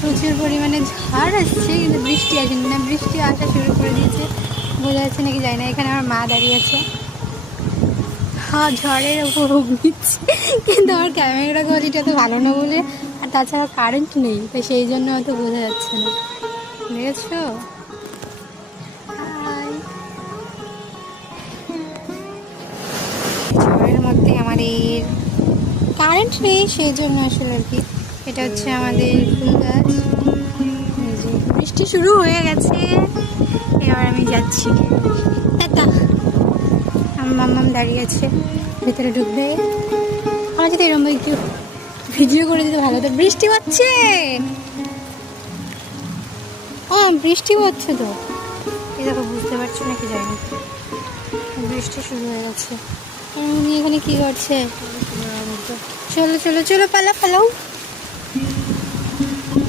প্রচুর পরিমাণে ঝড় আসছে, কিন্তু বৃষ্টি আসেনি না। বৃষ্টি আসা শুরু করে দিয়েছে, বোঝা যাচ্ছে নাকি যায় না। এখানে আমার মা দাঁড়িয়ে আছে, হ্যাঁ ঝড়ের উপভোগ নিচ্ছে, কিন্তু আমার ক্যামেরা কোয়ালিটি তো ভালো না বলে, আর তাছাড়া কারেন্ট নেই, তাই সেই জন্য হয়তো বোঝা যাচ্ছে না। দেখেছো? ঝড়ের মধ্যে আমাদের কারেন্ট নেই, সেই জন্য আসলে আর কি। এটা হচ্ছে আমাদের ফুল গাছ। বৃষ্টি শুরু হয়ে গেছে, এবার আমি যাচ্ছি। টাটা। আমার মাম্মাম দাঁড়িয়ে আছে, ভেতরে ঢুকবে। আমার যদি এরকম একটু ভিডিও করে দিতে ভালো হতো। বৃষ্টি হচ্ছে, ও বৃষ্টি হচ্ছে তো, এই দেখো, বুঝতে পারছো নাকি জানি না, বৃষ্টি শুরু হয়ে গেছে। উনি এখানে কি করছে? চলো চলো চলো, পালা পালাও।